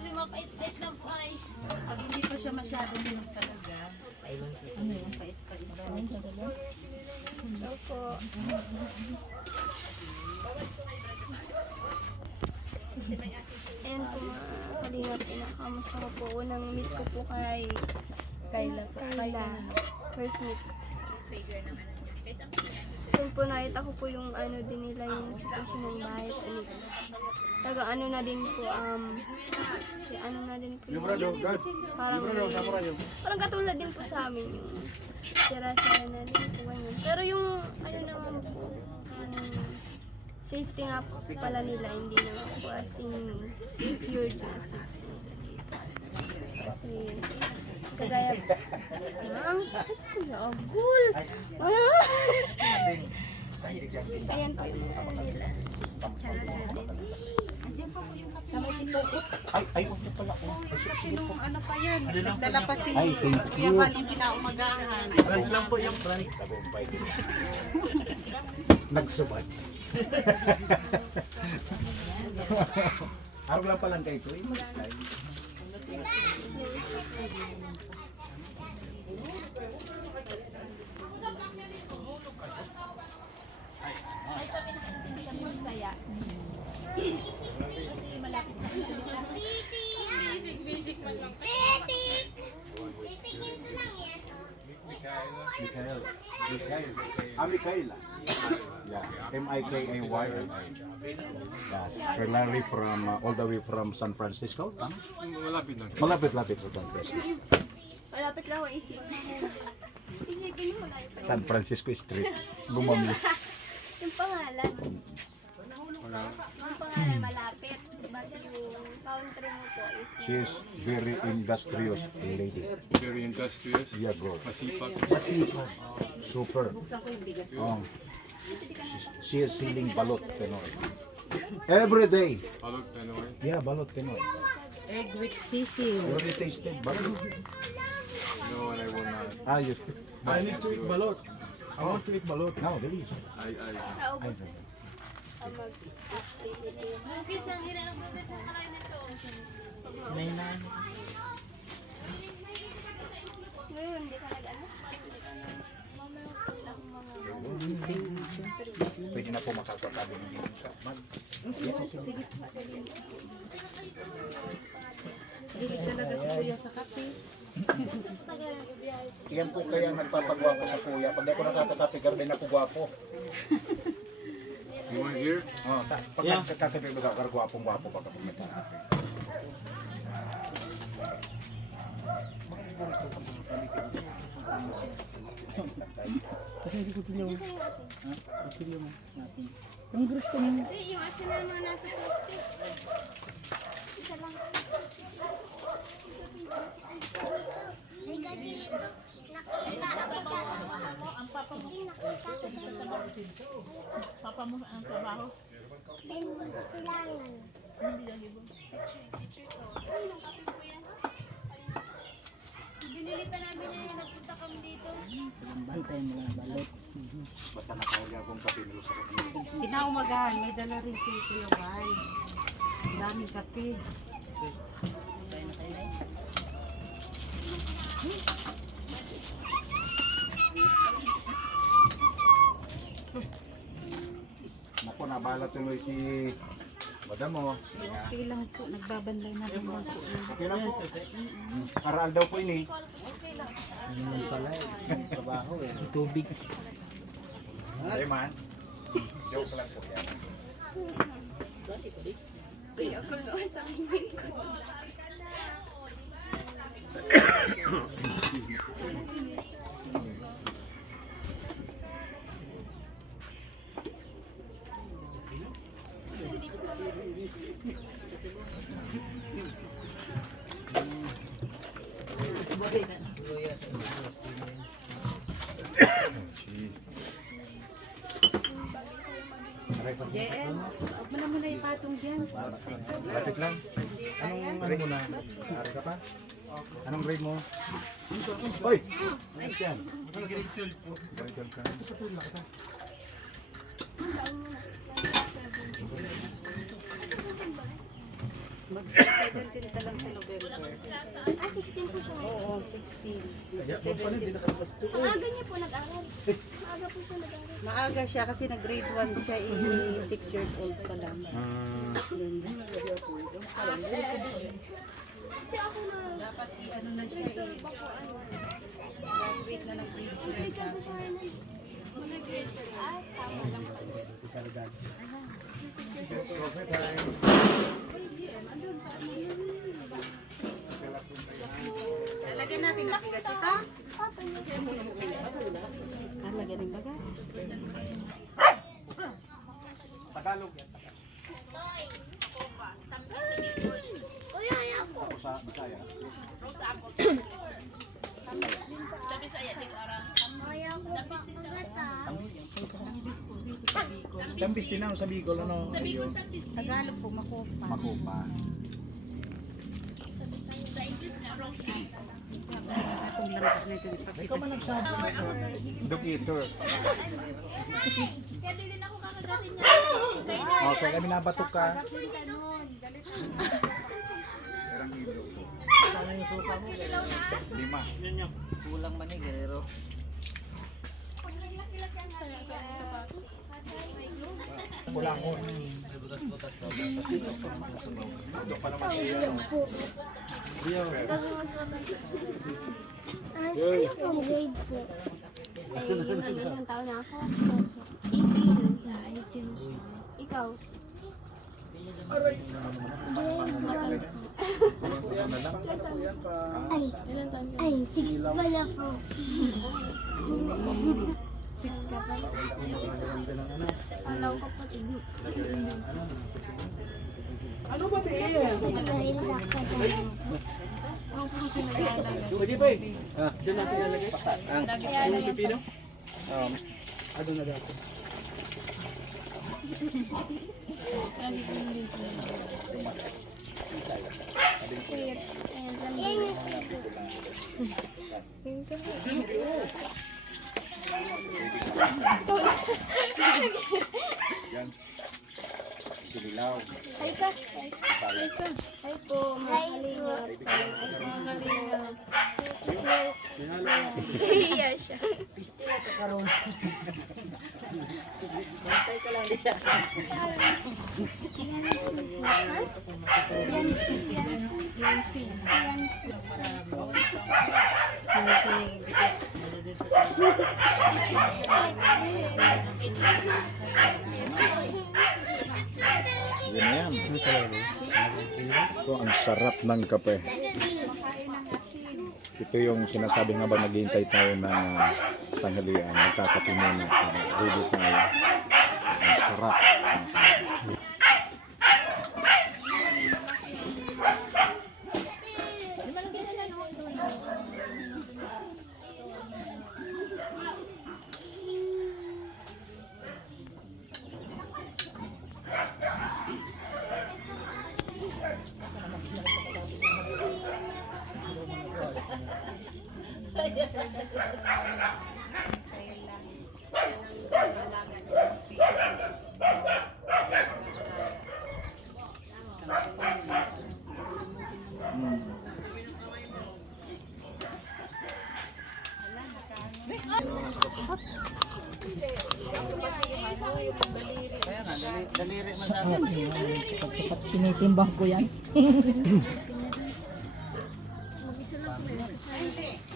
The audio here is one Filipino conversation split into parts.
Lima pait-pait lang po ay. Pag hindi pa siya masyadong minum talaga, ano yung pait-pait daw. Ito po. Ayan po mga kalingap, pinakamusta ko po. Unang meet ko po kay Kayla po. Kayla. First meet. Doon po nakita ko po yung ano din nila, yung sitwasyon ng bahay. Taga ano na din po, ano na din po yung, parang katulad din po sa amin yung sira-sira na din po ganyan. Pero yung ano naman po, safety nga po pala nila, hindi naman po as in pure na safety nila dito. Kasi kagaya po, agul! Ayan po yung ano nila. Ay, ito pala. Kasi nung ano pa yan, nagdala pa si Ay, thank Kuya you. Val yung pinaumagahan. Front lang po yung front. Tagumpay din. Nagsubad. Araw lang palang kayo ito. Mag-slide. Mikael. Mikaela. Yeah. M-I-K-A-Y. Yeah. Sir Larry from, all the way from San Francisco. Malapit lang. Malapit-lapit sa San Francisco. Malapit lang ako isip. Isipin mo lang yung San Francisco Street. Gumamit. yung pangalan. Yung pangalan malapit. But yung country mo po is She is very industrious lady. Very industrious. Yeah, bro. Masipag. Super. Oh. She is selling balot Pinoy. Every day. Balot Pinoy. Yeah, balot Pinoy. Egg with sisig. You already tasted balot? No, and I will not. Ah, you. I need to eat balot. I want to eat balot. No, there is. naubos. Mag-stop baby. Kids, ang hira ng progress ng kalayo nito. May na. Ngayon, hindi ka nag-ano? Mamaya ko lang mga Pwede na po makakatabi ng mag. Hilig talaga si Kuya sa kape. Yan po kaya nagpapagwapo sa kuya. Pag ako nakakatapi, garbin ako gwapo. You want here? Oh, pag nakakatapi, gwapong-gwapo pag ako nagkatapi. Ang gusto mo. Hindi, yung asin na mga nasa plastic. Isa lang. Ay, kasi ito, nakita ako dyan. Ang papa mo. Nakita ko dyan. Papa mo ang trabaho. Then, sa silangan. Ay, nung kape po yan. Binili pa namin na yung nagpunta kami dito. Bantay mo na balot. Basta nakahuli akong kape nilo sa kape. Kinaumagahan, may dala rin si Kuya Val. Ang daming kape. Naku, nabala tuloy si madam mo. Okay lang po, nagbabanlay na rin lang po. Okay lang po. Aral daw po ini. Tubig. Ay man. Joke lang po yan. Kaya ko noon sa miming ko. JM, huwag mo na muna ipatong dyan. Lapit lang. Anong ano mo na? Ari ka pa? Anong grade mo? Hoy! Ayos yan. Grade 12 ka. 17 pa lang sa November. Ah, 16 po siya ngayon. Oo, 16. Kaya Sa mo pala, hindi 17. nakapasto. Ang aga niya po nag-aral. Maaga po siya nag-aral. Maaga siya kasi nag-grade 1 siya, 6 years old pa lang. Kasi ako na, Dapat i-ano na siya bako ano. graduate na ng grade 2 Grade ka po siya na. Mag-grade ka. Ah, tama lang po. Lalagyan natin ng bigas ito. Papa niya. Lalagyan ng bagas. Uy, ayaw ko. Sa Bisaya. Ayaw ko pa kagata. Tambis din ako sa Bicol, ano? Sa Bicol, Tagalog po, makopa. Makupa. Atong lang na ito. Ikaw man nagsabi Dog eater. Kaya din ako kakagatin niya. Okay, kami nabatok ka. Galing ka nun. Galit ka. Perang hilo. Sana yung suka mo. 5. Kulang man eh, Guerrero. Kulang mo. May butas-butas daw. Ito pa naman siya. Kasi mas matanda. Ano pong grade po? Ilang taon na ako? 18. Ikaw? Grade 1. Ay, 6 pala po. 6 ka pala. Alaw ka pati. Ano ba, Be? Dahil sa kadalaw. Ako po kasi nag-aalaga. Pwede ba eh? Diyan natin nalagay? Ang pipino? Ano na dati? Sweet. Ayan lang. Yan. Sililaw. Hi ka. Hi ka. Hi po. Mga kalingap. Mga kalingap. Iya siya. Yancy. Yan na yan. Ito ang sarap ng kape. Ito yung sinasabi nga ba naghihintay tayo ng tanghalian. Nagkakape muna. Ready tayo. Ang sarap. Daliri man sa akin. Tinitimbang ko yan.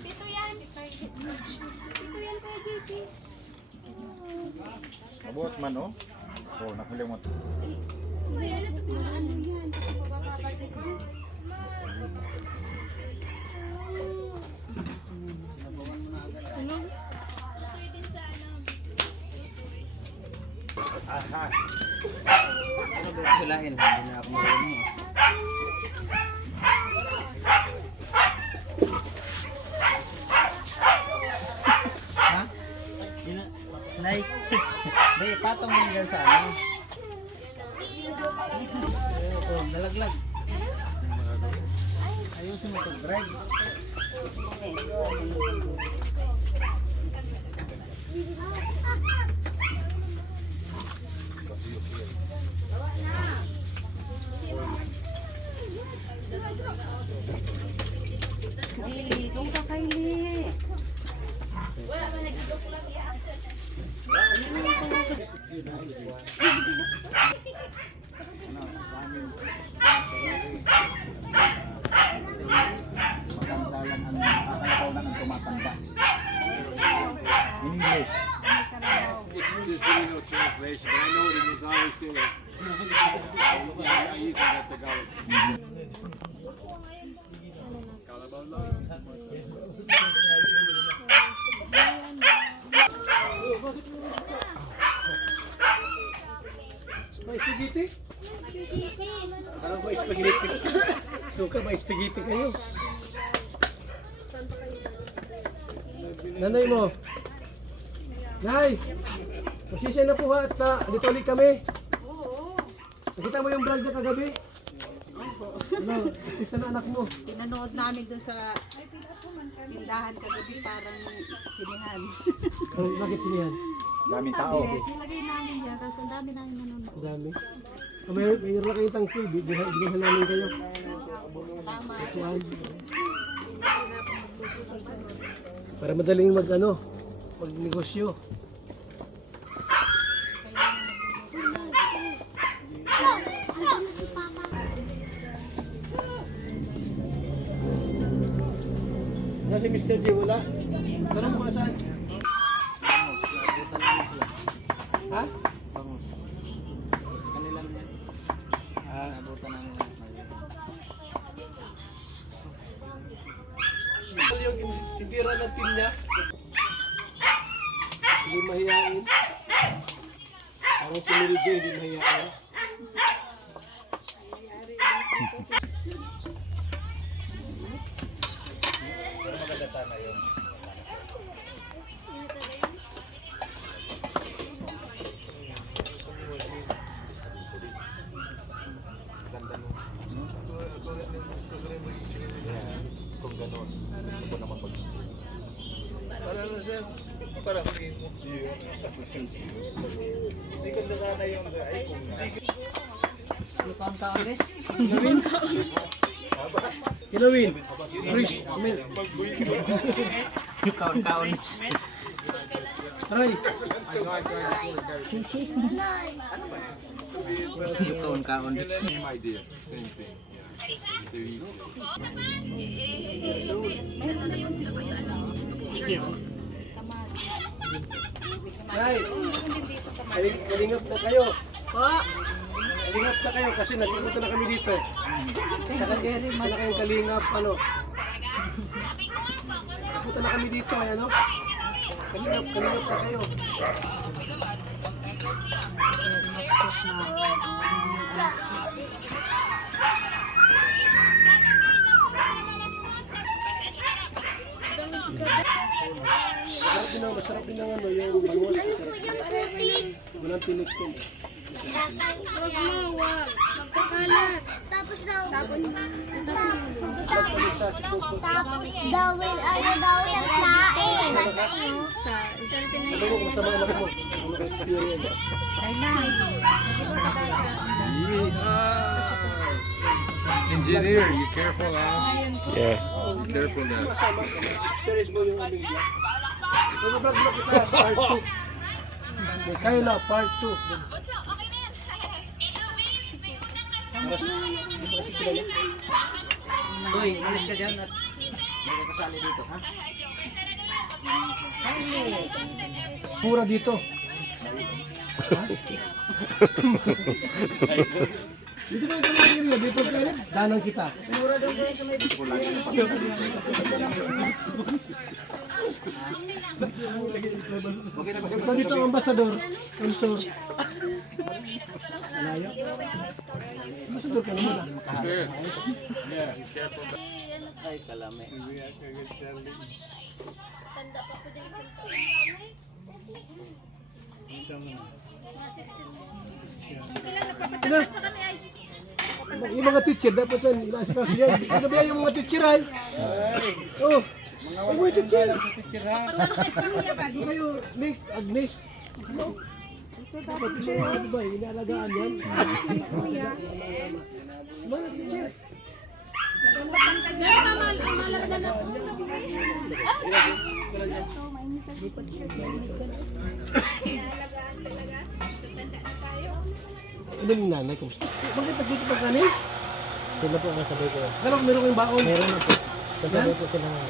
Dito yan. Dito yan kay JP. Mabuhat man, oh. Oh, nakalimot. Ayan, ano yan? Aha. Ano ba yung hilahin? Hindi na ako marunong. Ha? Nay. Bay, patong mo yan sa ano. Oh, nalaglag. Ayusin mo ito, Greg. sila. Ayusin sa Tagalog. Kalabaw lang. May spaghetti? Parang may spaghetti. Doon ka, may spaghetti kayo. Nanay mo. Nay! Pasisya na po ha at dito ulit kami. Nakita mo yung vlog niya kagabi? Ano, isa na anak mo. Pinanood namin dun sa tindahan kagabi parang sinihan. Bakit sinihan? Daming tao. Nilagay namin yan, tapos ang dami namin nanonood. Ang dami. Mayroon na kayong tangkil, bigyan namin kayo. Salamat. Kuhaan. Para madaling magnegosyo. Dali Mr. J, wala? Tanong mo saan? Ha? Bangus. Kanilang yan. Nabutan namin yan. Yung tindira ng team niya. Hindi mahihain. Parang si Mary Jo, hindi mahihain. Pero maganda sana yun. Kung gano'n, gusto ko naman mag para na siya, parang hindi mo. Hindi ko na sana yung ay kung Lupang kaolis. Kilawin. Fresh. Milk. Kaon-kaon. Try. Kaon-kaon. Same idea. Same thing. Yeah. So easy. Try. Kalingap na kayo. Po, Kalingap na kayo kasi nagpupunta na kami dito. Sa kayong kalingap, Nagpunta na kami dito, ano? Kalingap na kayo. Masarap din ang yung bangus. Walang tinik-tin. Huwag mo, wag. Magkakalat. Tapos daw. Tapos dawin, daw yung lain. Sabi mo kung sa mga anak mo, kung naka-experience. Engineer, you careful huh? Yeah. Careful now. Kasama, experience mo yung aming vlog. Nag-vlog mo kita, part 2. May Kayla, part 2. Hindi pa kasi kilala. Uy, malis ka dyan at hindi ka kasali dito, ha? Mura dito. Ha? Dito ba yung area? Dito kayo? Danang kita. Mura daw kayo sa may Ikaw dito ang ambasador. Consor. Malayo. Ambasador ka naman ah. Yeah. Careful. Ay, kalame. Tanda pa ko din Ina. Yung mga teacher, dapat yan. Inaasikaso yan. Ano ba yung mga teacher ay? Oh. Ay, mga teacher. Ano kayo, Nick, Agnes? Ano? Dapat yung mga ano ba, inaalagaan yan. Mga teacher. Ano yung nanay? Kumusta? Bakit nagluto pa kanin? Sila po ang nasabay ko. Meron kayong baon? Meron na po. Kasabay po sila ng